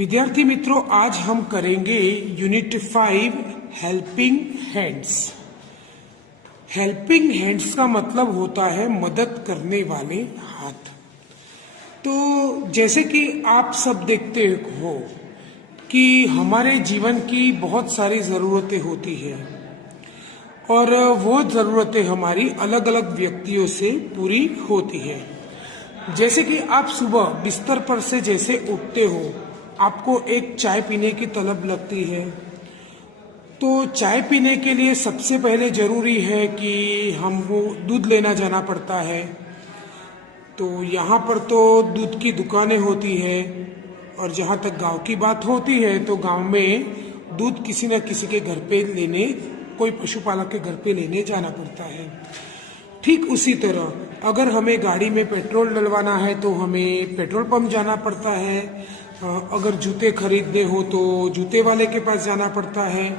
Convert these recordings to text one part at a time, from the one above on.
विद्यार्थी मित्रों, आज हम करेंगे unit 5 helping hands. Helping hands का मतलब होता है मदद करने वाले हाथ। तो जैसे कि आप सब देखते हो कि हमारे जीवन की बहुत सारी ज़रूरतें होती है और वो ज़रूरतें हमारी अलग अलग व्यक्तियों से पूरी होती है। जैसे कि आप सुबह बिस्तर पर से जैसे उठते हो, आपको एक चाय पीने की तलब लगती है। तो चाय पीने के लिए सबसे पहले जरूरी है कि हमको दूध लेना जाना पड़ता है। तो यहाँ पर तो दूध की दुकानें होती है और जहाँ तक गांव की बात होती है तो गांव में दूध किसी न किसी के घर पे लेने, कोई पशुपालक के घर पे लेने जाना पड़ता है। ठीक उसी तरह अगर हमें गाड़ी में पेट्रोल डलवाना है तो हमें पेट्रोल पंप जाना पड़ता है। अगर जूते खरीदने हो तो जूते वाले के पास जाना पड़ता है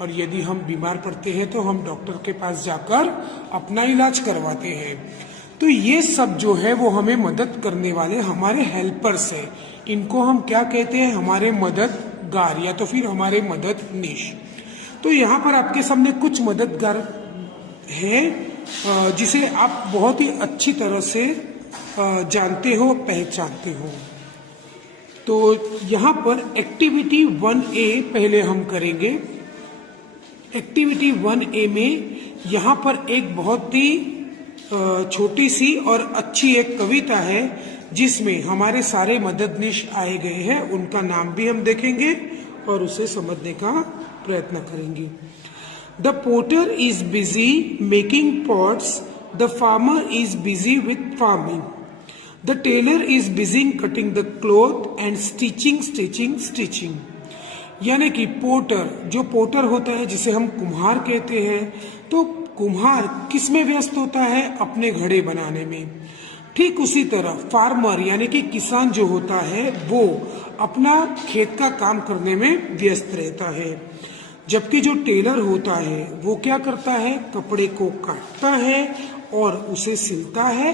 और यदि हम बीमार पड़ते हैं तो हम डॉक्टर के पास जाकर अपना इलाज करवाते हैं। तो ये सब जो है वो हमें मदद करने वाले हमारे हेल्पर्स हैं। इनको हम क्या कहते हैं? हमारे मददगार या तो फिर हमारे मददनीश। तो यहाँ पर आपके सामने कुछ मददगार है जिसे आप बहुत ही अच्छी तरह से जानते हो, पहचानते हो। तो यहाँ पर एक्टिविटी 1A पहले हम करेंगे। एक्टिविटी 1A में यहाँ पर एक बहुत ही छोटी सी और अच्छी एक कविता है जिसमें हमारे सारे मददनीश आए गए हैं। उनका नाम भी हम देखेंगे और उसे समझने का प्रयत्न करेंगे। The potter is busy making pots, the farmer is busy with farming, the tailor is busy cutting the cloth and stitching. यानी कि पोटर, जो पोटर होता है जिसे हम कुम्हार कहते हैं, तो कुम्हार किस में व्यस्त होता है? अपने घड़े बनाने में। ठीक उसी तरह फार्मर यानी कि किसान जो होता है वो अपना खेत का काम करने में व्यस्त रहता है। जबकि जो टेलर होता है वो क्या करता है? कपड़े को काटता है और उसे सिलता है।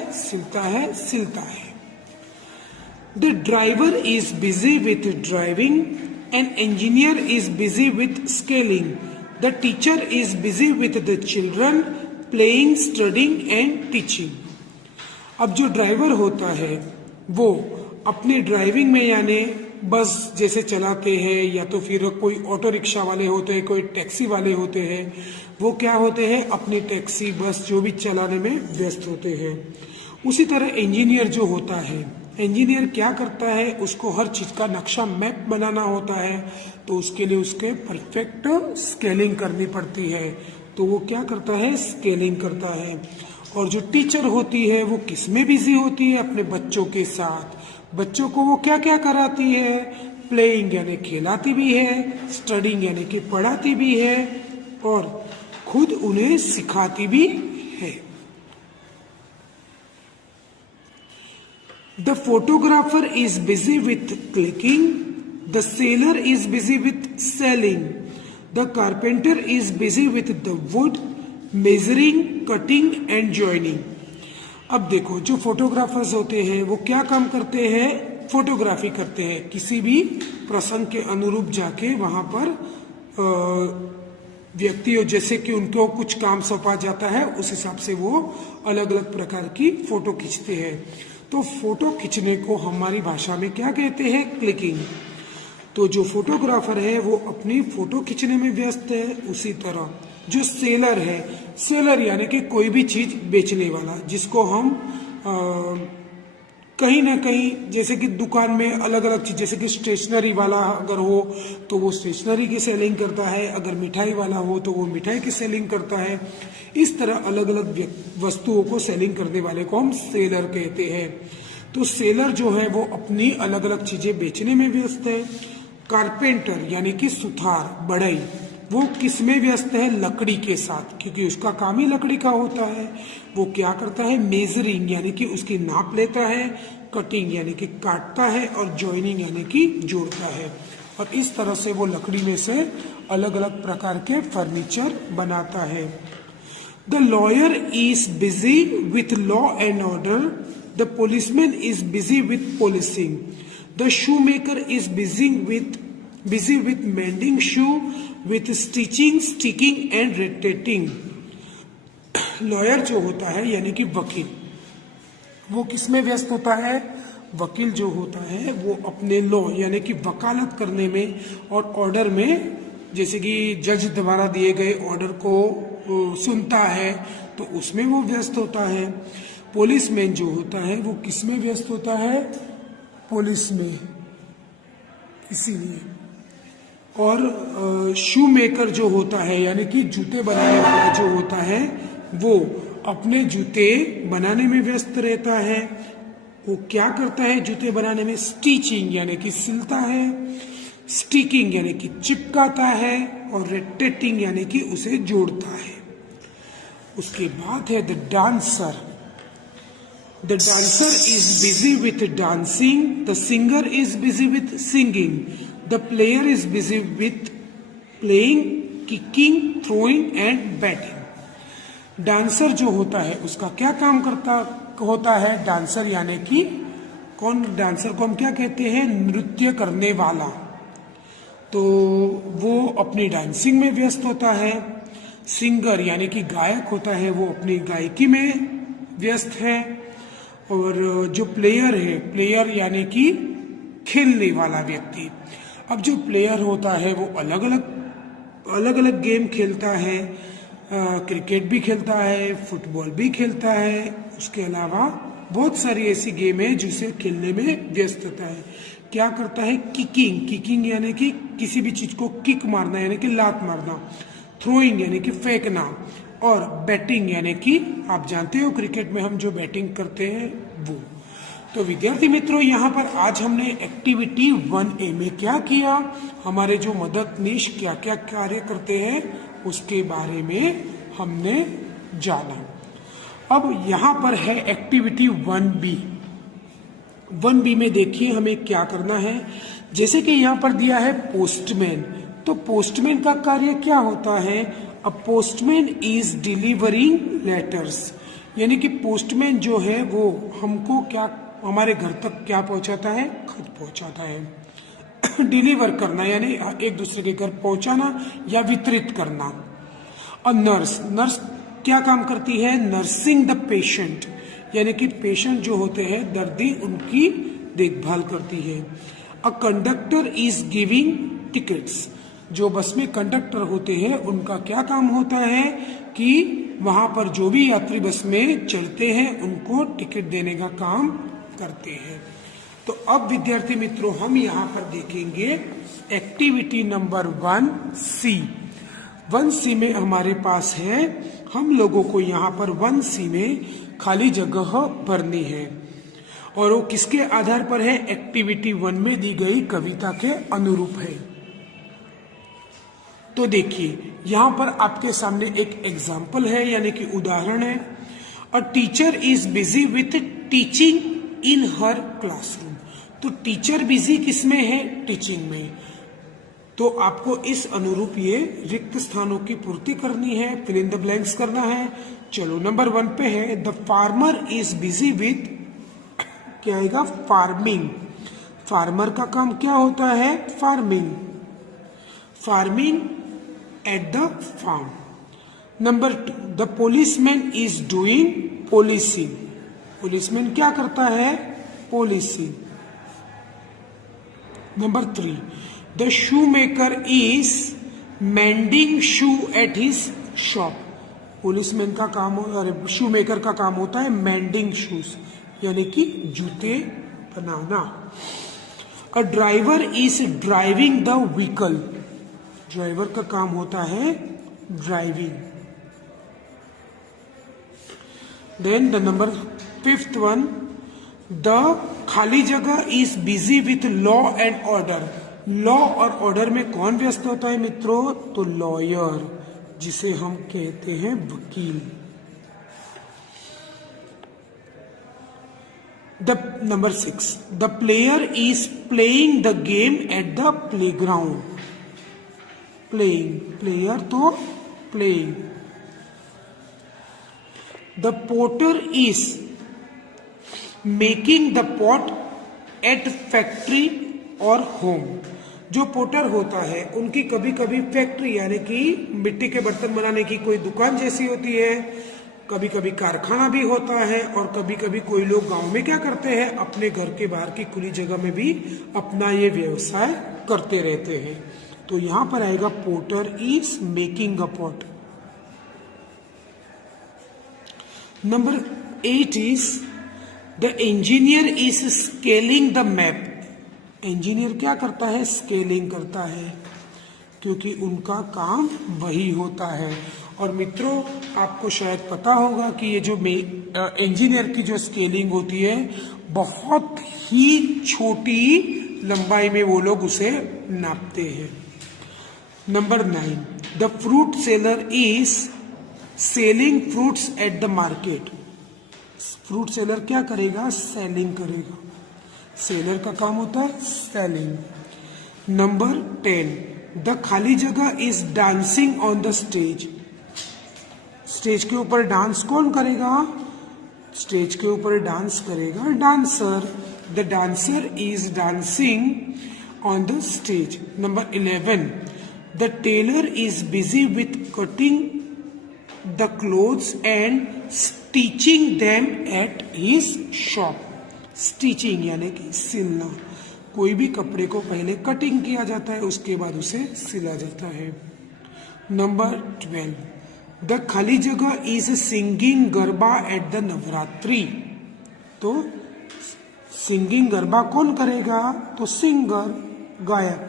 The driver is busy with driving, an engineer is busy with scaling, the teacher is busy with the children playing, studying and teaching. अब जो ड्राइवर होता है वो अपनी ड्राइविंग में यानी बस जैसे चलाते हैं या तो फिर कोई ऑटो रिक्शा वाले होते हैं, कोई टैक्सी वाले होते हैं, वो क्या होते हैं? अपनी टैक्सी बस जो भी चलाने में व्यस्त होते हैं। उसी तरह इंजीनियर जो होता है, इंजीनियर क्या करता है? उसको हर चीज का नक्शा मैप बनाना होता है, तो उसके लिए उसके परफेक्ट स्केलिंग करनी पड़ती है। तो वो क्या करता है? स्केलिंग करता है। और जो टीचर होती है वो किस में बिजी होती है? अपने बच्चों के साथ। बच्चों को वो क्या क्या कराती है? प्लेइंग यानी खिलाती भी है, स्टडिंग यानी कि पढ़ाती भी है और खुद उन्हें सिखाती भी है। The photographer is busy with clicking, the seller is busy with selling, the carpenter is busy with the wood, measuring, cutting and joining. अब देखो, जो फोटोग्राफर्स होते हैं वो क्या काम करते हैं? फोटोग्राफी करते हैं। किसी भी प्रसंग के अनुरूप जाके वहां पर व्यक्तियों, जैसे कि उनको कुछ काम सौंपा जाता है, उस हिसाब से वो अलग अलग प्रकार की फोटो खींचते हैं। तो फोटो खींचने को हमारी भाषा में क्या कहते हैं? क्लिकिंग। तो जो फोटोग्राफर है वो अपनी फोटो खींचने में व्यस्त है। उसी तरह जो सेलर है, सेलर यानी कि कोई भी चीज बेचने वाला, जिसको हम कहीं ना कहीं, जैसे कि दुकान में अलग अलग चीज, जैसे कि स्टेशनरी वाला अगर हो तो वो स्टेशनरी की सेलिंग करता है, अगर मिठाई वाला हो तो वो मिठाई की सेलिंग करता है। इस तरह अलग अलग वस्तुओं को सेलिंग करने वाले को हम सेलर कहते हैं। तो सेलर जो है वो अपनी अलग अलग चीजें बेचने में व्यस्त है। कारपेंटर यानी कि सुथार, बढ़ई, वो किस में व्यस्त है? लकड़ी के साथ, क्योंकि उसका काम ही लकड़ी का होता है। वो क्या करता है? मेजरिंग यानी कि उसकी नाप लेता है, कटिंग यानी कि काटता है और जॉइनिंग यानी कि जोड़ता है। और इस तरह से वो लकड़ी में से अलग अलग प्रकार के फर्नीचर बनाता है। The lawyer is busy with law and order, the policeman is busy with policing, the shoemaker is busy with mending shoe with stitching, sticking and rotating. Lawyer जो होता है यानी कि वकील, वो किसमें व्यस्त होता है? वकील जो होता है वो अपने लॉ यानी कि वकालत करने में और ऑर्डर में, जैसे कि जज द्वारा दिए गए ऑर्डर को सुनता है तो उसमें वो व्यस्त होता है। पुलिसमैन जो होता है वो किसमें व्यस्त होता है? पुलिस में, इसीलिए। और शू मेकर जो होता है यानी कि जूते बनाने वाला जो होता है वो अपने जूते बनाने में व्यस्त रहता है। वो क्या करता है जूते बनाने में? स्टिचिंग यानी कि सिलता है, स्टिकिंग यानी कि चिपकाता है, और रोटेटिंग यानी कि उसे जोड़ता है। उसके बाद है the dancer. The dancer is busy with dancing, the singer is busy with singing, the player is busy with playing, kicking, throwing and batting. Dancer जो होता है उसका क्या काम होता है? डांसर यानी कि कौन? डांसर को हम क्या कहते हैं? नृत्य करने वाला। तो वो अपनी डांसिंग में व्यस्त होता है। सिंगर यानी कि गायक होता है वो अपनी गायकी में व्यस्त है। और जो प्लेयर है, प्लेयर यानी कि खेलने वाला व्यक्ति। अब जो प्लेयर होता है वो अलग अलग गेम खेलता है, क्रिकेट भी खेलता है, फुटबॉल भी खेलता है, उसके अलावा बहुत सारी ऐसी गेम है जिसे खेलने में व्यस्त होता है। क्या करता है? किकिंग, किकिंग यानी कि किसी भी चीज को किक मारना यानी कि लात मारना, थ्रोइंग यानी कि फेंकना, और बैटिंग यानी कि आप जानते हो क्रिकेट में हम जो बैटिंग करते हैं वो। तो विद्यार्थी मित्रों, यहाँ पर आज हमने एक्टिविटी 1A में क्या किया, हमारे जो मददनीश क्या क्या कार्य करते हैं उसके बारे में हमने जाना। अब यहाँ पर है एक्टिविटी 1B। 1B में देखिए हमें क्या करना है। जैसे कि यहाँ पर दिया है पोस्टमैन, तो पोस्टमैन का कार्य क्या होता है? अ पोस्टमैन इज डिलीवरिंग लेटर्स, यानी कि पोस्टमैन जो है वो हमको क्या, हमारे घर तक क्या पहुंचाता है? खत पहुंचाता है। डिलीवर करना यानी एक दूसरे के घर पहुंचाना या वितरित करना। और नर्स, नर्स क्या काम करती है? नर्सिंग द पेशेंट, यानी कि पेशेंट जो होते हैं दर्दी, उनकी देखभाल करती है। A conductor is giving tickets, जो बस में कंडक्टर होते हैं उनका क्या काम होता है कि वहां पर जो भी यात्री बस में चढ़ते हैं उनको टिकट देने का काम करते हैं। तो अब विद्यार्थी मित्रों हम यहाँ पर देखेंगे एक्टिविटी नंबर 1C। 1C में हमारे पास है, हम लोगों को यहाँ पर 1C में खाली जगह भरनी है, और वो किसके आधार पर है? एक्टिविटी 1 में दी गई कविता के अनुरूप है। तो देखिए यहाँ पर आपके सामने एक एग्जाम्पल है, यानी कि उदाहरण है। A teacher is busy with teaching in her classroom. तो टीचर बिजी किसमें है? टीचिंग में। तो आपको इस अनुरूप ये रिक्त स्थानों की पूर्ति करनी है, फिल इन द ब्लैंक्स करना है। चलो नंबर 1 पे है, the farmer is busy with, क्या आएगा? फार्मिंग। फार्मर का काम क्या होता है? Farming. Farming at the farm. Number 2, the policeman is doing policing. Policeman क्या करता है? Policing. Number 3, the shoemaker is mending shoe at his shop. Policeman का काम, शू मेकर का काम होता है मेंडिंग शूज, यानी कि जूते बनाना। A driver is driving the vehicle. Driver का काम होता है driving. Then the number 5th one, the खाली जगह is busy with law and order. Law और ऑर्डर में कौन व्यस्त होता है मित्रों? तो लॉयर, जिसे हम कहते हैं वकील। The number 6, the player is playing the game at the playground. Playing, player तो playing. The potter is making the pot at factory और होम। जो पोटर होता है उनकी कभी कभी फैक्ट्री यानी कि मिट्टी के बर्तन बनाने की कोई दुकान जैसी होती है, कभी कभी कारखाना भी होता है, और कभी कभी कोई लोग गांव में क्या करते हैं, अपने घर के बाहर की खुली जगह में भी अपना ये व्यवसाय करते रहते हैं। तो यहां पर आएगा potter is making a pot. Number 8 is the engineer is scaling the map. Engineer क्या करता है, स्केलिंग करता है, क्योंकि उनका काम वही होता है। और मित्रों, आपको शायद पता होगा कि ये जो इंजीनियर की जो स्केलिंग होती है, बहुत ही छोटी लंबाई में वो लोग उसे नापते हैं। Number 9, the fruit seller is selling fruits at the market. Fruit seller क्या करेगा, सेलिंग करेगा। सेलर का काम होता है सेलिंग। नंबर 10, द खाली जगह is dancing on the stage. Stage के ऊपर डांस कौन करेगा, स्टेज के ऊपर डांस करेगा dancer. The dancer is dancing on the stage. Number 11, the tailor is busy with cutting the clothes and stitching them at his shop. Stitching यानी कि सिलना। कोई भी कपड़े को पहले कटिंग किया जाता है, उसके बाद उसे सिला जाता है। नंबर 12, द खाली जगह is singing garba at the Navratri. तो सिंगिंग गरबा कौन करेगा, तो सिंगर, गायक।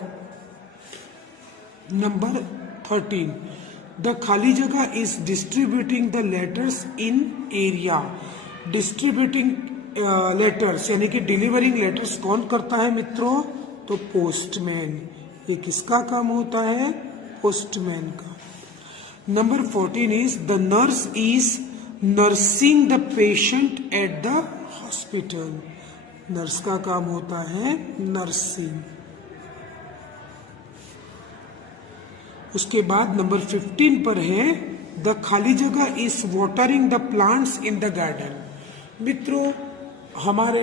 नंबर 13, द खाली जगह is distributing the letters in area. Distributing letters यानी कि डिलीवरिंग लेटर्स कौन करता है मित्रों, तो पोस्टमैन। ये किसका काम होता है, पोस्टमैन का। Number 14 is the nurse is nursing the patient at the hospital. Nurse का काम होता है नर्सिंग। उसके बाद नंबर 15 पर है द खाली जगह is watering the plants in the garden. मित्रों, हमारे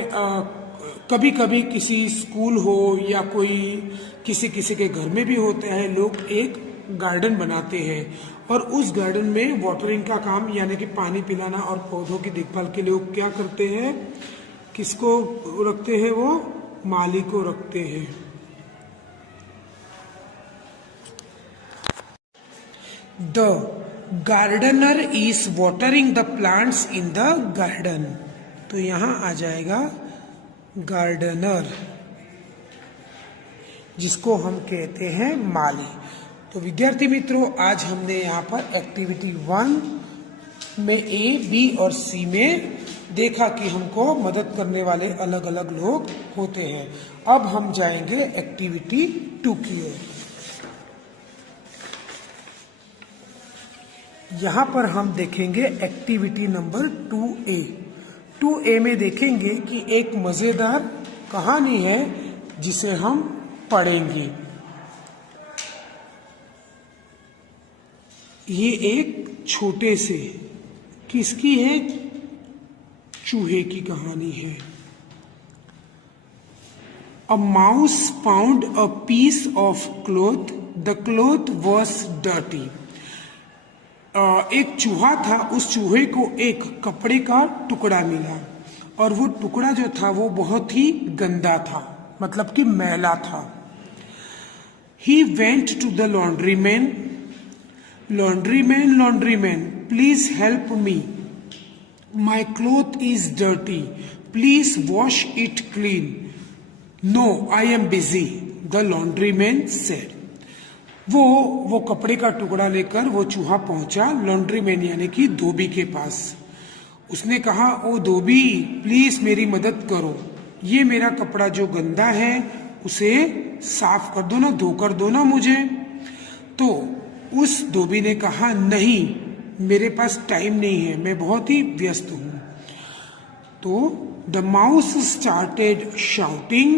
कभी कभी किसी स्कूल हो या कोई किसी के घर में भी होते हैं, लोग एक गार्डन बनाते हैं और उस गार्डन में वाटरिंग का काम यानी कि पानी पिलाना और पौधों की देखभाल के लिए क्या करते हैं, किसको रखते हैं, वो माली को रखते हैं। The gardener is watering the plants in the garden. तो यहां आ जाएगा गार्डनर, जिसको हम कहते हैं माली। तो विद्यार्थी मित्रों, आज हमने यहाँ पर एक्टिविटी 1 में ए, बी और सी में देखा कि हमको मदद करने वाले अलग अलग लोग होते हैं। अब हम जाएंगे एक्टिविटी 2 की ओर। यहाँ पर हम देखेंगे एक्टिविटी नंबर 2A। 2A में देखेंगे कि एक मजेदार कहानी है जिसे हम पढ़ेंगे। ये एक छोटे से किसकी है, चूहे की कहानी है। A mouse found a piece of cloth, the cloth was dirty. एक चूहा था, उस चूहे को एक कपड़े का टुकड़ा मिला और वो टुकड़ा जो था वो बहुत ही गंदा था, मतलब कि मैला था। He went to the laundryman, laundryman please help me, my cloth is dirty, please wash it clean. No, I am busy, the laundryman said. वो कपड़े का टुकड़ा लेकर वो चूहा पहुंचा लॉन्ड्रीमैन यानी कि धोबी के पास। उसने कहा, ओ धोबी, प्लीज मेरी मदद करो, ये मेरा कपड़ा जो गंदा है उसे साफ कर दो ना, धोकर दो ना मुझे। तो उस धोबी ने कहा, नहीं, मेरे पास टाइम नहीं है, मैं बहुत ही व्यस्त हूं। तो the mouse started shouting,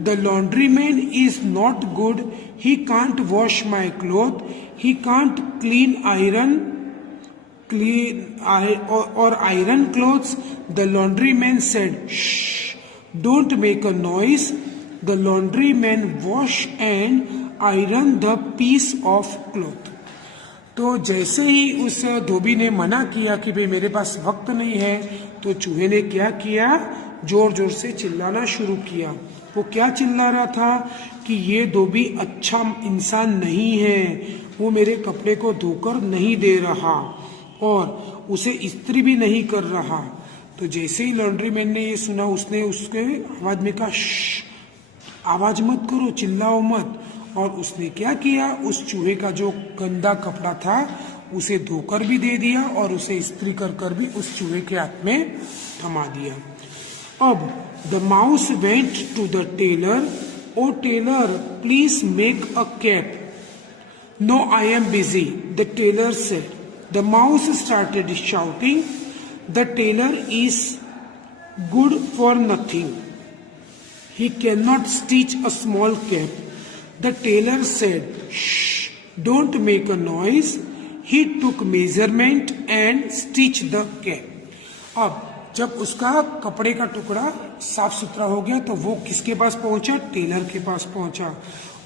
the laundryman is not good, he can't wash my cloth, he can't clean or iron clothes. The laundryman said, shh, don't make a noise, the laundry man wash and iron the piece of cloth. तो जैसे ही उस धोबी ने मना किया कि भाई मेरे पास वक्त नहीं है, तो चूहे ने क्या किया, जोर जोर से चिल्लाना शुरू किया। वो क्या चिल्ला रहा था कि ये धोबी अच्छा इंसान नहीं है, वो मेरे कपड़े को धोकर नहीं दे रहा और उसे इस्त्री भी नहीं कर रहा। तो जैसे ही लॉन्ड्री मैन ने ये सुना, उसने उसके आवाज में कहा, आवाज मत करो, चिल्लाओ मत। और उसने क्या किया, उस चूहे का जो गंदा कपड़ा था उसे धोकर भी दे दिया और उसे इस्त्री कर भी उस चूहे के हाथ में थमा दिया। अब the mouse went to the tailor, oh tailor please make a cap. No I am busy, the tailor said. The mouse started shouting, the tailor is good for nothing, he cannot stitch a small cap. The tailor said, shh, don't make a noise. He took measurement and stitched the cap. अब जब उसका कपड़े का टुकड़ा साफ सुथरा हो गया तो वो किसके पास पहुंचा, टेलर के पास पहुंचा।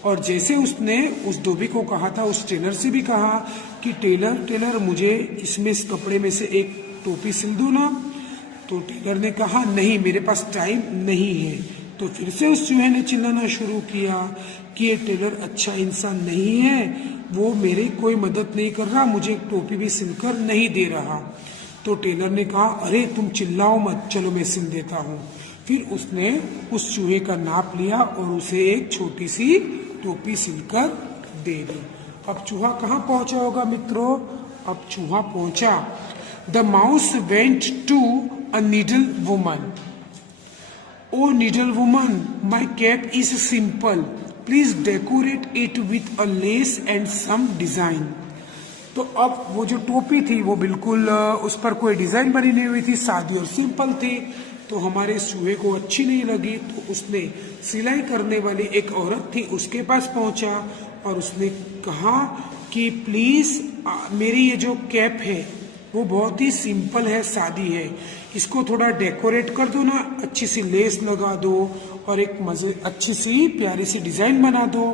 और जैसे उसने उस धोबी को कहा था, उस टेलर से भी कहा कि टेलर मुझे इसमें इस कपड़े में से एक टोपी सिल दो ना। तो टेलर ने कहा नहीं, मेरे पास टाइम नहीं है। तो फिर से उस चूहे ने चिल्लाना शुरू किया कि ये टेलर अच्छा इंसान नहीं है, वो मेरी कोई मदद नहीं कर रहा, मुझे एक टोपी भी सिलकर नहीं दे रहा। तो टेलर ने कहा, अरे तुम चिल्लाओ मत, चलो मैं सिल देता हूँ। फिर उसने उस चूहे का नाप लिया और उसे एक छोटी सी टोपी सिलकर दे दी। अब चूहा कहाँ पहुंचा होगा मित्रों? अब चूहा पहुंचा, the mouse went to a needle woman. Oh needle woman, my cap is simple, please decorate it with a lace and some design. तो अब वो जो टोपी थी वो बिल्कुल उस पर कोई डिजाइन बनी नहीं हुई थी, सादी और सिंपल थी। तो हमारे चूहे को अच्छी नहीं लगी, तो उसने सिलाई करने वाली एक औरत थी उसके पास पहुंचा और उसने कहा कि प्लीज मेरी ये जो कैप है वो बहुत ही सिंपल है, सादी है, इसको थोड़ा डेकोरेट कर दो ना, अच्छी सी लेस लगा दो और एक अच्छी सी प्यारी सी डिजाइन बना दो।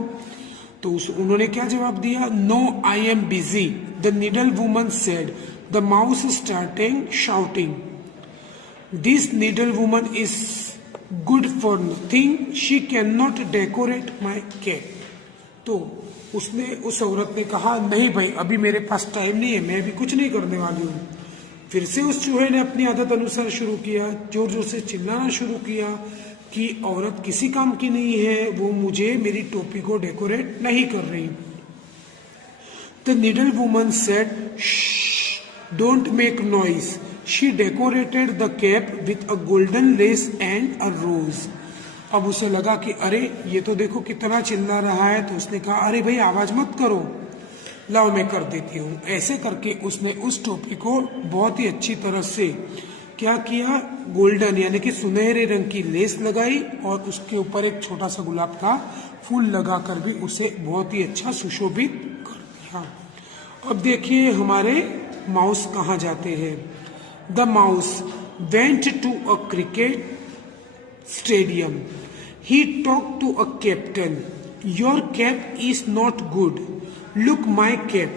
तो उन्होंने क्या जवाब दिया, no I am busy, the needle woman said. The mouse starting shouting, this needle woman is good for nothing, she can not decorate my cap. तो उसने उस औरत ने कहा, नहीं भाई अभी मेरे पास टाइम नहीं है, मैं अभी कुछ नहीं करने वाली हूँ। फिर से उस चूहे ने अपनी आदत अनुसार शुरू किया, जोर जोर से चिल्लाना शुरू किया कि औरत किसी काम की नहीं है, वो मुझे मेरी टोपी को डेकोरेट नहीं कर रही। The needle woman said, don't make noise, she decorated the cap with a golden lace and a rose. अब उसे लगा कि अरे ये तो देखो कितना चिल्ला रहा है, तो उसने कहा, अरे भाई आवाज मत करो, लाओ मैं कर देती हूँ। ऐसे करके उसने उस टोपी को बहुत ही अच्छी तरह से क्या किया, गोल्डन यानी कि सुनहरे रंग की लेस लगाई और उसके ऊपर एक छोटा सा गुलाब का फूल लगाकर भी उसे बहुत ही अच्छा सुशोभित कर दिया। अब देखिए हमारे माउस कहाँ जाते हैं। The mouse went to a cricket stadium. He talked to a captain. Your cap is not good. Look my cap.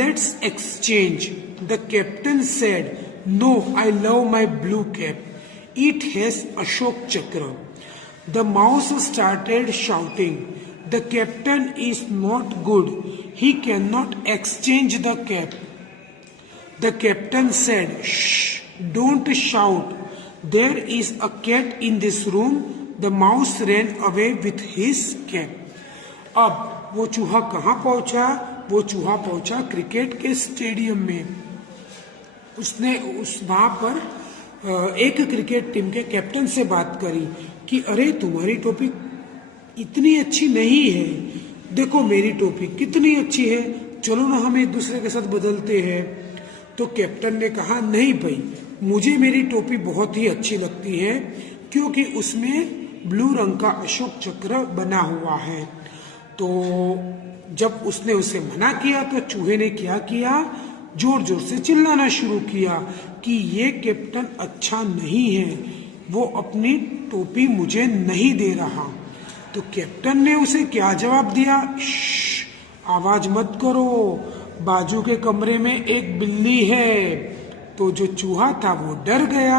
Let's exchange. The captain said, no, I love my blue cap. It has Ashok Chakra. The mouse started shouting, the captain is not good. He cannot exchange the cap. The captain said, shh, don't shout. There is a cat in this room. The mouse ran away with his cap. अब वो चूहा कहाँ पहुंचा? वो चूहा पहुंचा cricket के stadium में। उसने वहां पर एक क्रिकेट टीम के कैप्टन से बात करी कि अरे तुम्हारी टोपी इतनी अच्छी नहीं है, देखो मेरी टोपी कितनी अच्छी है, चलो ना हम एक दूसरे के साथ बदलते हैं। तो कैप्टन ने कहा, नहीं भाई, मुझे मेरी टोपी बहुत ही अच्छी लगती है क्योंकि उसमें ब्लू रंग का अशोक चक्र बना हुआ है। तो जब उसने उसे मना किया तो चूहे ने क्या किया, जोर जोर से चिल्लाना शुरू किया कि ये कैप्टन अच्छा नहीं है, वो अपनी टोपी मुझे नहीं दे रहा। तो कैप्टन ने उसे क्या जवाब दिया? आवाज मत करो, बाजू के कमरे में एक बिल्ली है। तो जो चूहा था वो डर गया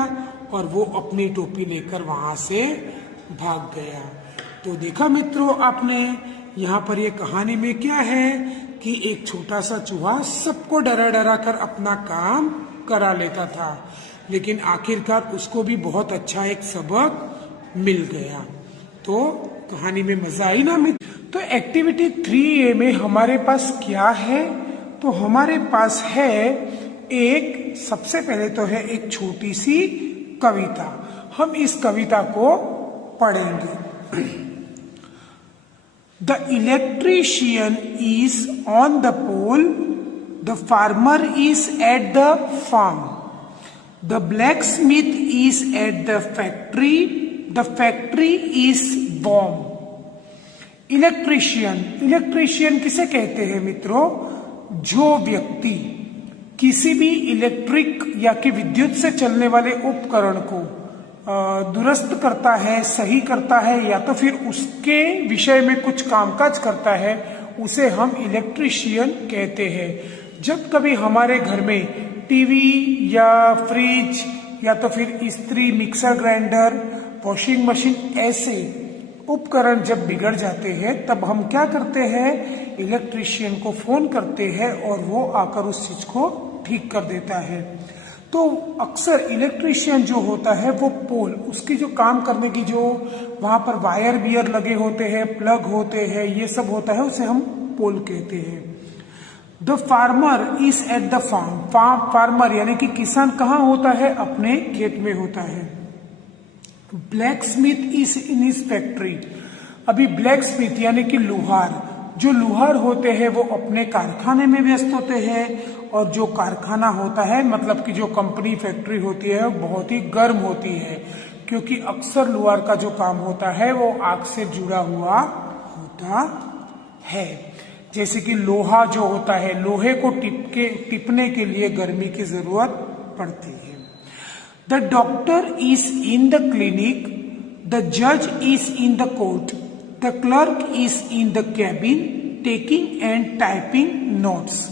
और वो अपनी टोपी लेकर वहां से भाग गया। तो देखा मित्रों आपने, यहाँ पर ये कहानी में क्या है कि एक छोटा सा चूहा सबको डरा डरा कर अपना काम करा लेता था, लेकिन आखिरकार उसको भी बहुत अच्छा एक सबक मिल गया। तो कहानी में मजा आई ना मित्र? तो एक्टिविटी 3A में हमारे पास क्या है? तो हमारे पास है एक, सबसे पहले तो है एक छोटी सी कविता। हम इस कविता को पढ़ेंगे। The electrician is on the pole, the farmer is at the farm, the blacksmith is at the factory, the factory is bomb. Electrician, electrician किसे कहते हैं मित्रों? जो व्यक्ति किसी भी इलेक्ट्रिक या कि विद्युत से चलने वाले उपकरण को दुरुस्त करता है, सही करता है, या तो फिर उसके विषय में कुछ कामकाज करता है, उसे हम इलेक्ट्रीशियन कहते हैं। जब कभी हमारे घर में टीवी या फ्रिज या तो फिर इस्त्री, मिक्सर ग्राइंडर, वॉशिंग मशीन ऐसे उपकरण जब बिगड़ जाते हैं, तब हम क्या करते हैं? इलेक्ट्रीशियन को फोन करते हैं और वो आकर उस चीज को ठीक कर देता है। तो अक्सर इलेक्ट्रीशियन जो होता है वो पोल, उसकी जो काम करने की जो वहां पर वायर बियर लगे होते हैं, प्लग होते हैं, ये सब होता है, उसे हम पोल कहते हैं। The farmer is at the farm, farmer यानी कि किसान कहाँ होता है? अपने खेत में होता है। Black Smith is in his factory, अभी ब्लैक स्मिथ यानी कि लोहार, जो लोहार होते हैं वो अपने कारखाने में व्यस्त होते हैं, और जो कारखाना होता है मतलब कि जो कंपनी फैक्ट्री होती है वो बहुत ही गर्म होती है, क्योंकि अक्सर लोहार का जो काम होता है वो आग से जुड़ा हुआ होता है। जैसे कि लोहा जो होता है, लोहे को टिपने के लिए गर्मी की जरूरत पड़ती है। The doctor is in the clinic, the जज is in the court, the clerk is in the cabin taking and typing notes.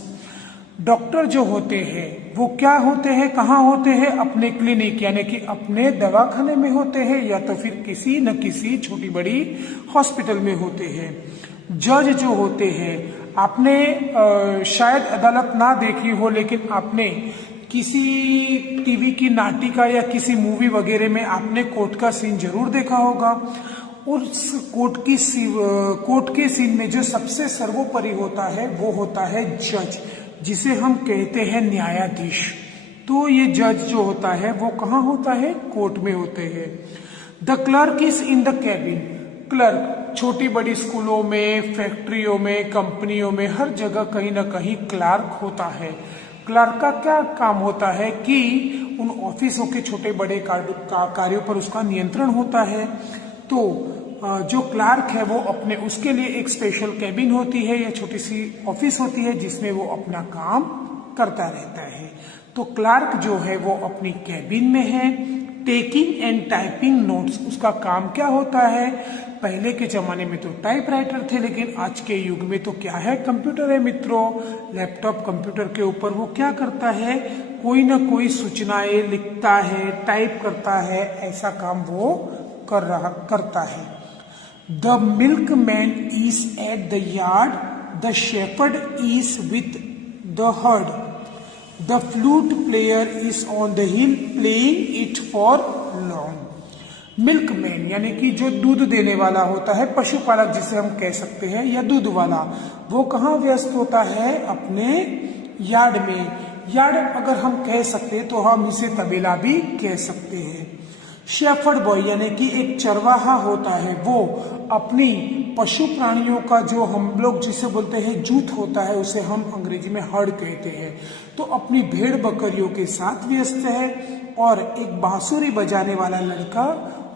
Doctor जो होते हैं वो क्या होते हैं, कहाँ होते हैं? अपने क्लिनिक यानी कि अपने दवाखाने में होते हैं, या तो फिर किसी न किसी छोटी बड़ी हॉस्पिटल में होते हैं। जज जो होते हैं, आपने शायद अदालत ना देखी हो, लेकिन आपने किसी टीवी की नाटिका या किसी मूवी वगैरह में आपने कोर्ट का सीन जरूर देखा होगा। उस कोर्ट के सीन में जो सबसे सर्वोपरि होता है वो होता है जज, जिसे हम कहते हैं न्यायाधीश। तो ये जज जो होता है वो कहाँ होता है? कोर्ट में होते हैं। The clerk is in the cabin, clerk छोटी बड़ी स्कूलों में, फैक्ट्रियों में, कंपनियों में, हर जगह कहीं ना कहीं क्लर्क होता है। क्लर्क का क्या काम होता है कि उन ऑफिसों के छोटे बड़े कार्यों पर उसका नियंत्रण होता है। तो जो क्लर्क है वो अपने, उसके लिए एक स्पेशल कैबिन होती है या छोटी सी ऑफिस होती है जिसमें वो अपना काम करता रहता है। तो क्लर्क जो है वो अपनी कैबिन में है। टेकिंग एंड टाइपिंग नोट्स, उसका काम क्या होता है? पहले के जमाने में तो टाइपराइटर थे, लेकिन आज के युग में तो क्या है? कंप्यूटर है मित्रों। लैपटॉप कंप्यूटर के ऊपर वो क्या करता है? कोई ना कोई सूचनाएं लिखता है, टाइप करता है, ऐसा काम वो करता है। The milkman is at the yard, the shepherd is with the heard, the flute player is on the hill playing it for long. Milkman यानी कि जो दूध देने वाला होता है, पशुपालक जिसे हम कह सकते हैं, या दूध वाला, वो कहाँ व्यस्त होता है? अपने यार्ड में। यार्ड अगर हम कह सकते तो हम इसे तबेला भी कह सकते हैं। शेफर्ड बॉय यानी कि एक चरवाहा होता है, वो अपनी पशु प्राणियों का जो हम लोग जिसे बोलते हैं जूथ होता है, उसे हम अंग्रेजी में हर्ड कहते हैं, तो अपनी भेड़ बकरियों के साथ व्यस्त है। और एक बांसुरी बजाने वाला लड़का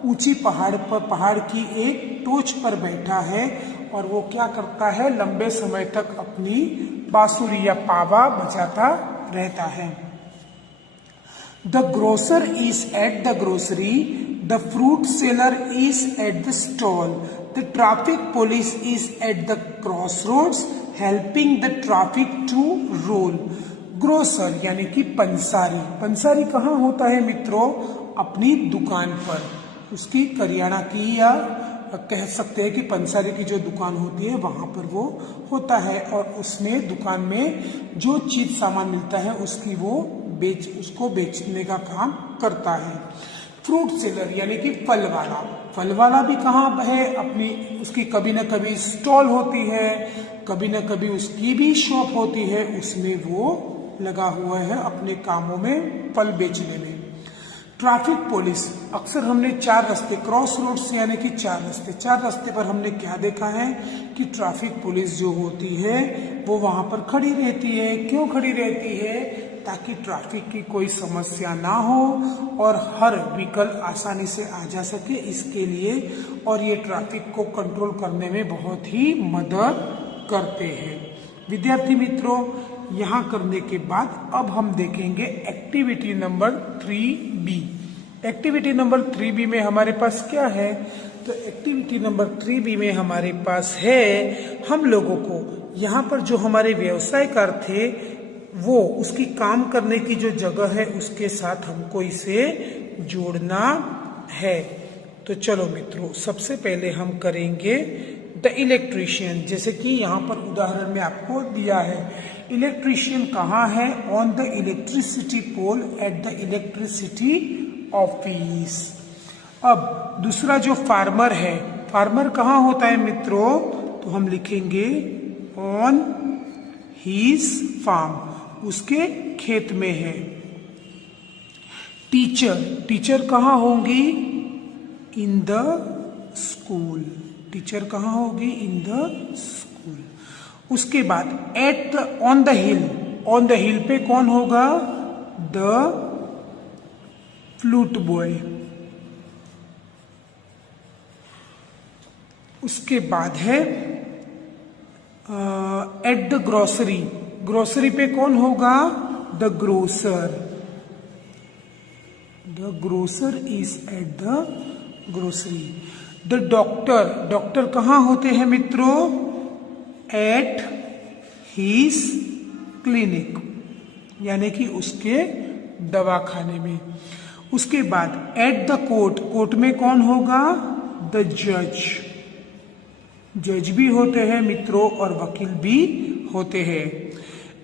ऊंची पहाड़ की एक टोच पर बैठा है, और वो क्या करता है? लंबे समय तक अपनी बांसुरी या पावा बजाता रहता है। The grocer is at the grocery, the fruit seller is at the stall, the traffic police is at the cross roads helping the traffic to roll. Grocer यानी कि पंसारी, पंसारी कहाँ होता है मित्रों? अपनी दुकान पर, उसकी करियाना की या कह सकते हैं कि पंसारी की जो दुकान होती है वहां पर वो होता है, और उसमें दुकान में जो चीज सामान मिलता है उसकी वो उसको बेचने का काम करता है। फ्रूट सेलर यानी कि फल वाला, फल वाला भी कहाँ है? अपनी उसकी कभी ना कभी स्टॉल होती है, कभी ना कभी उसकी भी शॉप होती है, उसमें वो लगा हुआ है अपने कामों में फल बेचने में। ट्रैफिक पुलिस, अक्सर हमने चार रास्ते, क्रॉस रोड्स यानी कि चार रास्ते पर हमने क्या देखा है कि ट्रैफिक पुलिस जो होती है वो वहां पर खड़ी रहती है। क्यों खड़ी रहती है? ताकि ट्रैफिक की कोई समस्या ना हो और हर व्हीकल आसानी से आ जा सके, इसके लिए, और ये ट्रैफिक को कंट्रोल करने में बहुत ही मदद करते हैं। विद्यार्थी मित्रों, यहाँ करने के बाद अब हम देखेंगे activity number 3B। Activity number 3B में हमारे पास क्या है? तो एक्टिविटी नंबर 3B में हमारे पास है, हम लोगों को यहाँ पर जो हमारे व्यवसायकार थे वो उसकी काम करने की जो जगह है उसके साथ हमको इसे जोड़ना है। तो चलो मित्रों, सबसे पहले हम करेंगे द इलेक्ट्रीशियन, जैसे कि यहाँ पर उदाहरण में आपको दिया है। इलेक्ट्रीशियन कहाँ है? On the electricity pole at the electricity office. अब दूसरा जो फार्मर है, फार्मर कहाँ होता है मित्रों? तो हम लिखेंगे ऑन हीज फार्म, उसके खेत में है। टीचर, टीचर कहाँ होंगी? इन द स्कूल, टीचर कहाँ होगी? In the school. उसके बाद at the on the hill, on the हिल पे कौन होगा? The flute boy. उसके बाद है एट द ग्रोसरी, ग्रोसरी पे कौन होगा? The grocer, the grocer is at the grocery. The doctor, doctor कहाँ होते हैं मित्रों? एट हीज क्लिनिक, यानी कि उसके दवाखाने में। उसके बाद एट द कोर्ट, कोर्ट में कौन होगा? द जज, जज भी होते हैं मित्रों और वकील भी होते हैं।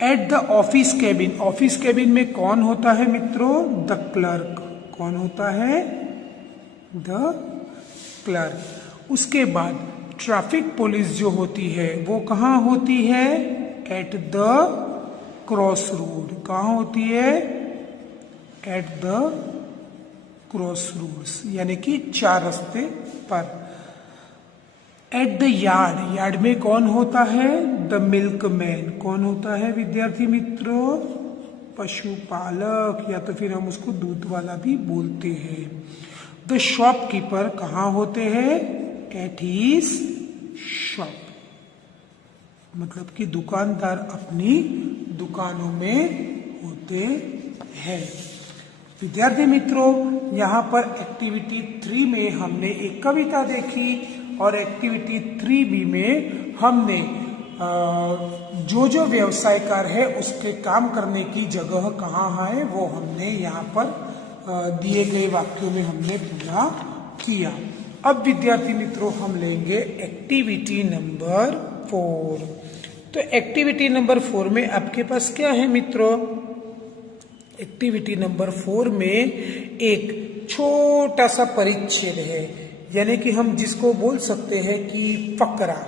At the office cabin, office cabin में कौन होता है मित्रों? द क्लर्क, कौन होता है? The clerk. उसके बाद ट्रैफिक पुलिस जो होती है वो कहाँ होती है? एट द क्रॉस रोड, कहाँ होती है? एट द क्रॉस रोड्स, यानी कि चार रास्ते पर। एट द यार्ड, यार्ड में कौन होता है? द मिल्कमैन, कौन होता है विद्यार्थी मित्रों? पशुपालक, या तो फिर हम उसको दूध वाला भी बोलते हैं। द शॉपकीपर कहाँ होते हैं? एट हीज शॉप, मतलब कि दुकानदार अपनी दुकानों में होते हैं। विद्यार्थी मित्रों, यहाँ पर एक्टिविटी 3 में हमने एक कविता देखी और एक्टिविटी 3B में हमने जो जो व्यवसायकार है उसके काम करने की जगह कहाँ है वो हमने यहाँ पर दिए गए वाक्यों में हमने पूरा किया। अब विद्यार्थी मित्रों हम लेंगे एक्टिविटी नंबर 4। तो एक्टिविटी नंबर 4 में आपके पास क्या है मित्रों? एक्टिविटी नंबर 4 में एक छोटा सा परिच्छेद है, यानी कि हम जिसको बोल सकते हैं कि फकरा,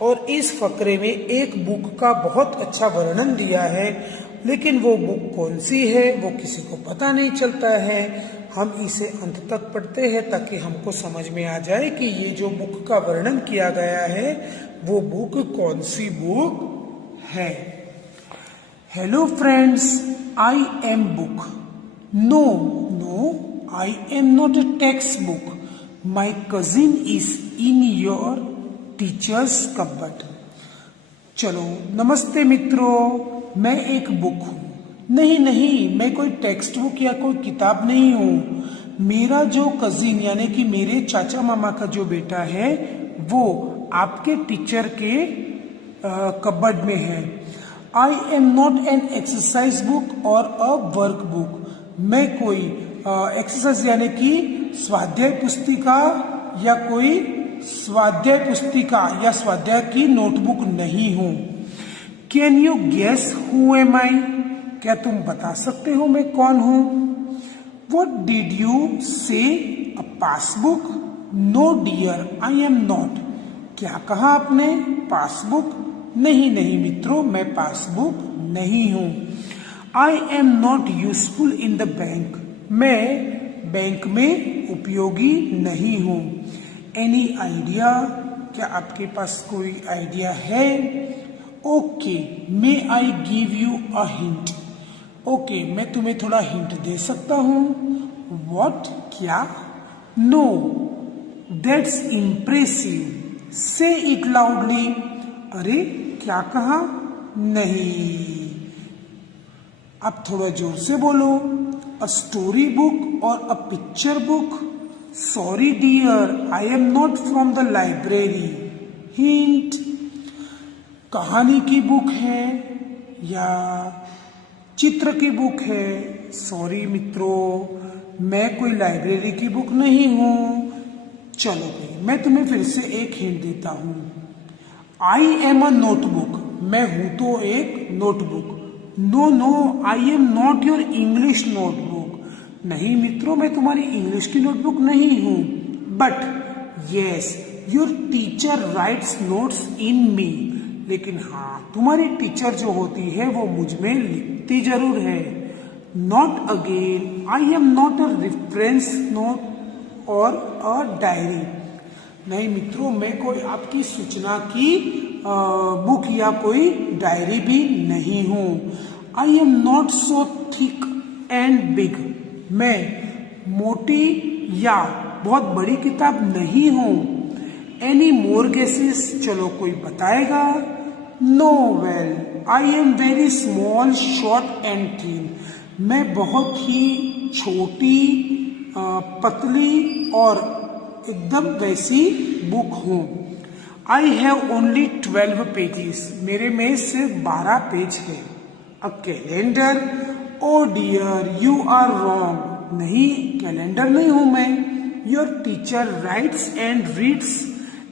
और इस फकरे में एक बुक का बहुत अच्छा वर्णन दिया है, लेकिन वो बुक कौन सी है वो किसी को पता नहीं चलता है। हम इसे अंत तक पढ़ते हैं ताकि हमको समझ में आ जाए कि ये जो बुक का वर्णन किया गया है वो बुक कौन सी बुक है। Hello friends, I am book. No no, I am not a text book. My cousin is in your teacher's cupboard. चलो, नमस्ते मित्रों, मैं एक बुक हूँ। नहीं नहीं, मैं कोई टेक्स्ट बुक या कोई किताब नहीं हूँ। मेरा जो कजिन यानी कि मेरे चाचा मामा का जो बेटा है वो आपके टीचर के कबर्ड में है। आई am not an exercise book और अ वर्क बुक। मैं कोई एक्सरसाइज यानी कि स्वाध्याय पुस्तिका या कोई स्वाध्याय पुस्तिका या स्वाध्याय की नोटबुक नहीं हूं। Can you guess who am I? क्या तुम बता सकते हो मैं कौन हूं? What did you say? A passbook? No dear I am not. क्या कहा आपने? पासबुक? नहीं नहीं मित्रों, मैं पासबुक नहीं हूं। I am not useful in the bank. मैं बैंक में उपयोगी नहीं हूं। Any idea? क्या आपके पास कोई आइडिया है? Okay, may I give you a hint? Okay, मैं तुम्हें थोड़ा हिंट दे सकता हूं। वॉट? क्या? No, that's impressive. Say it loudly. अरे क्या कहा? नहीं, अब थोड़ा जोर से बोलो। अ स्टोरी बुक और a picture book? Sorry dear, I am not from the library. Hint? कहानी की बुक है या चित्र की बुक है? सॉरी मित्रों, मैं कोई लाइब्रेरी की बुक नहीं हूं। चलो भाई, मैं तुम्हें फिर से एक हिंट देता हूं। I am a notebook. मैं हूं तो एक notebook. No no, I am not your English notebook. नहीं मित्रों, मैं तुम्हारी इंग्लिश की नोटबुक नहीं हूं। But yes, your teacher writes notes in me. लेकिन हाँ, तुम्हारी टीचर जो होती है वो मुझ में लिखती जरूर है। Not again, I am not a reference note और अ डायरी। नहीं मित्रों, मैं कोई आपकी सूचना की बुक या कोई डायरी भी नहीं हूं। I am not so thick and big. मैं मोटी या बहुत बड़ी किताब नहीं हूं। Any more guesses? चलो कोई बताएगा? No, well, I am very small, short and thin. मैं बहुत ही छोटी, पतली और एकदम वैसी बुक हूं। I have only 12 pages. मेरे में सिर्फ 12 पेज है। A calendar? Oh dear, you are wrong. नहीं, कैलेंडर नहीं हूं मैं। Your teacher writes and reads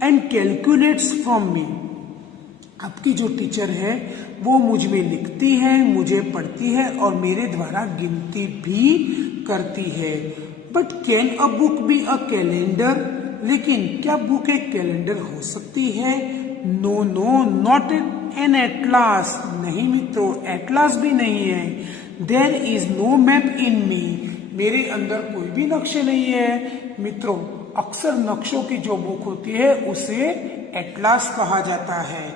and calculates from me. आपकी जो टीचर है वो मुझ में लिखती है, मुझे पढ़ती है और मेरे द्वारा गिनती भी करती है। But can a book be a calendar? लेकिन क्या बुक एक कैलेंडर हो सकती है? No no, not an atlas. नहीं मित्रों, एटलास भी नहीं है। There is no map in me. मेरे अंदर कोई भी नक्शे नहीं है। मित्रों, अक्सर नक्शों की जो बुक होती है उसे एटलास कहा जाता है।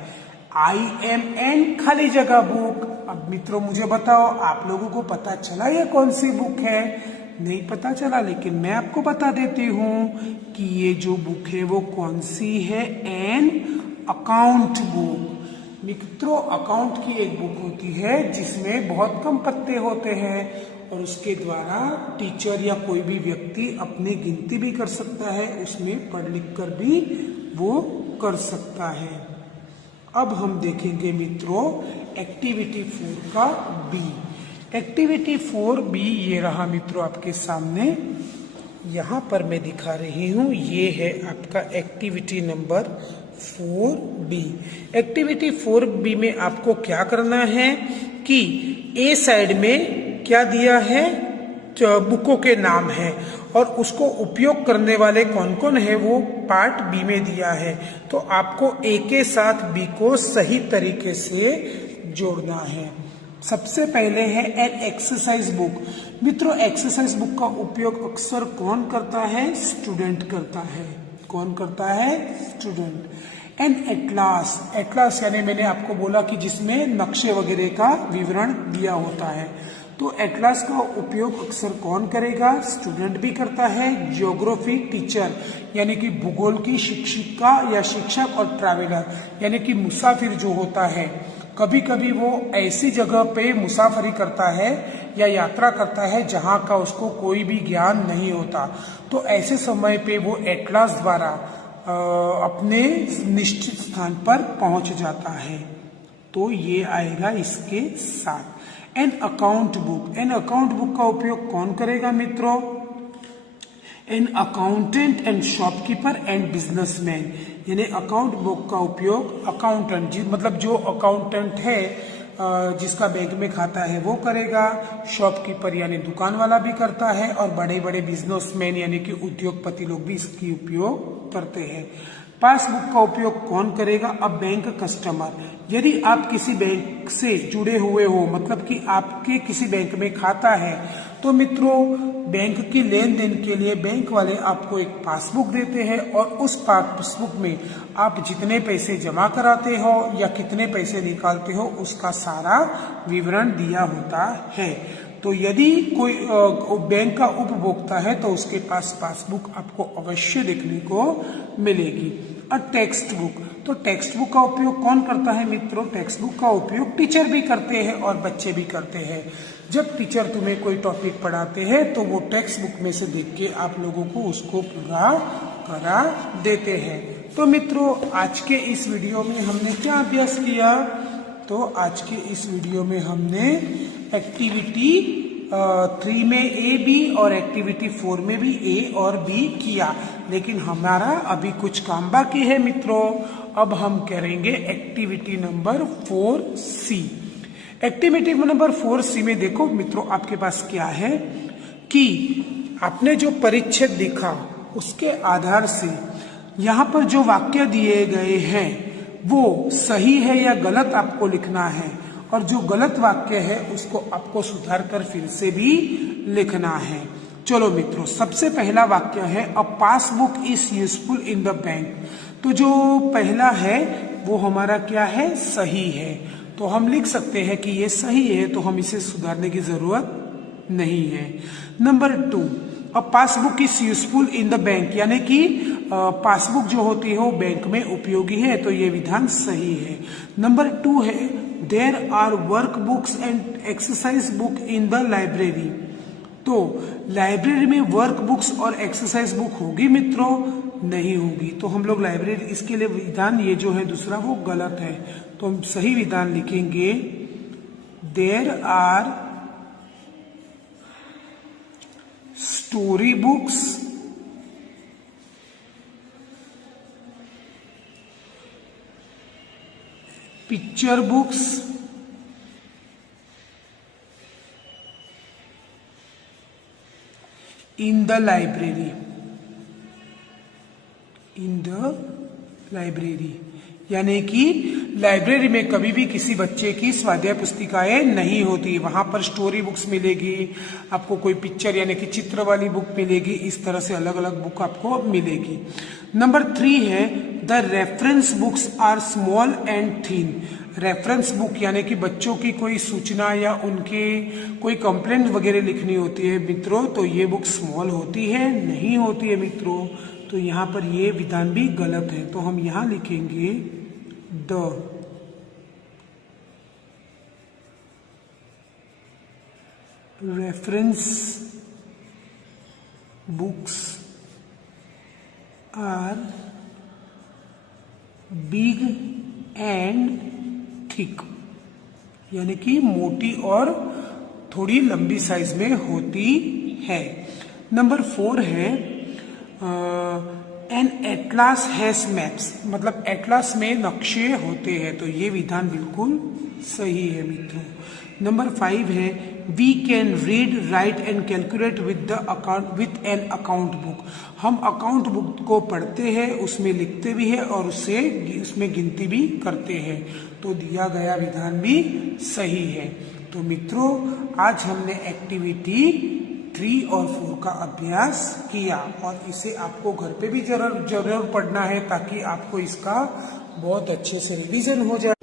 आई एम एन खाली जगह बुक। अब मित्रों मुझे बताओ, आप लोगों को पता चला ये कौन सी बुक है? नहीं पता चला, लेकिन मैं आपको बता देती हूँ कि ये जो बुक है वो कौन सी है। N account book. मित्रों, अकाउंट की एक बुक होती है जिसमें बहुत कम पत्ते होते हैं और उसके द्वारा टीचर या कोई भी व्यक्ति अपनी गिनती भी कर सकता है, उसमें पढ़ लिख कर भी वो कर सकता है। अब हम देखेंगे मित्रों एक्टिविटी 4 का बी। एक्टिविटी 4B ये रहा मित्रों आपके सामने। यहाँ पर मैं दिखा रही हूँ, ये है आपका activity number 4B। Activity 4B में आपको क्या करना है कि ए साइड में क्या दिया है, बुकों के नाम है और उसको उपयोग करने वाले कौन कौन है वो पार्ट बी में दिया है। तो आपको ए के साथ बी को सही तरीके से जोड़ना है। सबसे पहले है एन एक्सरसाइज बुक। मित्रों, एक्सरसाइज बुक का उपयोग अक्सर कौन करता है? स्टूडेंट करता है। कौन करता है? स्टूडेंट। N atlas. एटलास यानी मैंने आपको बोला कि जिसमें नक्शे वगैरह का विवरण दिया होता है। तो एटलास का उपयोग अक्सर कौन करेगा? स्टूडेंट भी करता है। ज्योग्राफी टीचर यानी कि भूगोल की शिक्षिका या शिक्षक और ट्रैवलर यानी कि मुसाफिर जो होता है कभी कभी वो ऐसी जगह पे मुसाफरी करता है या यात्रा करता है जहाँ का उसको कोई भी ज्ञान नहीं होता, तो ऐसे समय पे वो एटलास द्वारा अपने निश्चित स्थान पर पहुंच जाता है। तो ये आएगा इसके साथ। N account book, N account book का उपयोग कौन करेगा मित्रों? An accountant and shopkeeper and businessman, यानी अकाउंट बुक का उपयोग अकाउंटेंट मतलब जो अकाउंटेंट है जिसका बैंक में खाता है वो करेगा, शॉपकीपर यानी दुकान वाला भी करता है, और बड़े बड़े बिजनेसमैन यानी कि उद्योगपति लोग भी इसकी उपयोग करते हैं। पासबुक का उपयोग कौन करेगा? अब बैंक कस्टमर, यदि आप किसी बैंक से जुड़े हुए हो, मतलब कि आपके किसी बैंक में खाता है, तो मित्रों बैंक की लेन देन के लिए बैंक वाले आपको एक पासबुक देते हैं, और उस पासबुक में आप जितने पैसे जमा कराते हो या कितने पैसे निकालते हो उसका सारा विवरण दिया होता है। तो यदि कोई बैंक का उपभोक्ता है तो उसके पास पासबुक आपको अवश्य देखने को मिलेगी। और टेक्स्ट बुक, तो टेक्स्ट बुक का उपयोग कौन करता है मित्रों? टेक्स्ट बुक का उपयोग टीचर भी करते हैं और बच्चे भी करते हैं। जब टीचर तुम्हें कोई टॉपिक पढ़ाते हैं तो वो टेक्स्ट बुक में से देख के आप लोगों को उसको पूरा करा देते हैं। तो मित्रों आज के इस वीडियो में हमने क्या अभ्यास किया? तो आज के इस वीडियो में हमने एक्टिविटी 3 में ए बी और एक्टिविटी 4 में भी ए और बी किया, लेकिन हमारा अभी कुछ काम बाकी है मित्रों। अब हम करेंगे activity number 4C। Activity number 4C में देखो मित्रों आपके पास क्या है कि आपने जो परिच्छेद देखा उसके आधार से यहाँ पर जो वाक्य दिए गए हैं वो सही है या गलत आपको लिखना है, और जो गलत वाक्य है उसको आपको सुधार कर फिर से भी लिखना है। चलो मित्रों, सबसे पहला वाक्य है a passbook is useful in the bank. तो जो पहला है वो हमारा क्या है? सही है। तो हम लिख सकते हैं कि ये सही है, तो हम इसे सुधारने की जरूरत नहीं है। Number 2, a passbook is useful in the bank, यानी कि पासबुक जो होती है वो बैंक में उपयोगी है, तो ये विधान सही है। नंबर 2 है there are work books and exercise book in the library. तो लाइब्रेरी में वर्क बुक्स और एक्सरसाइज बुक होगी मित्रों? नहीं होगी। तो हम लोग लाइब्रेरी, इसके लिए विधान ये जो है दूसरा वो गलत है, तो हम सही विधान लिखेंगे there are story books picture books in the library, in the library, यानी कि लाइब्रेरी में कभी भी किसी बच्चे की स्वाध्याय पुस्तिकाएं नहीं होती। वहां पर स्टोरी बुक्स मिलेगी, आपको कोई पिक्चर यानी कि चित्र वाली बुक मिलेगी, इस तरह से अलग अलग बुक आपको मिलेगी। नंबर 3 है the reference books are small and thin. Reference book यानी कि बच्चों की कोई सूचना या उनके कोई कंप्लेंट वगैरह लिखनी होती है मित्रों, तो ये बुक स्मॉल होती है? नहीं होती है मित्रों। तो यहाँ पर ये विधान भी गलत है, तो हम यहाँ लिखेंगे the reference books are big and thick, यानी कि मोटी और थोड़ी लंबी साइज में होती है। नंबर 4 है एन एटलास हैज मैप्स, मतलब एटलास में नक्शे होते हैं, तो ये विधान बिल्कुल सही है मित्रों। नंबर 5 है we can read write and calculate with an account book. हम अकाउंट बुक को पढ़ते हैं, उसमें लिखते भी है और उसमें गिनती भी करते हैं, तो दिया गया विधान भी सही है। तो मित्रों आज हमने एक्टिविटी 3 और 4 का अभ्यास किया, और इसे आपको घर पे भी जरूर पढ़ना है ताकि आपको इसका बहुत अच्छे से रिवीजन हो जाए।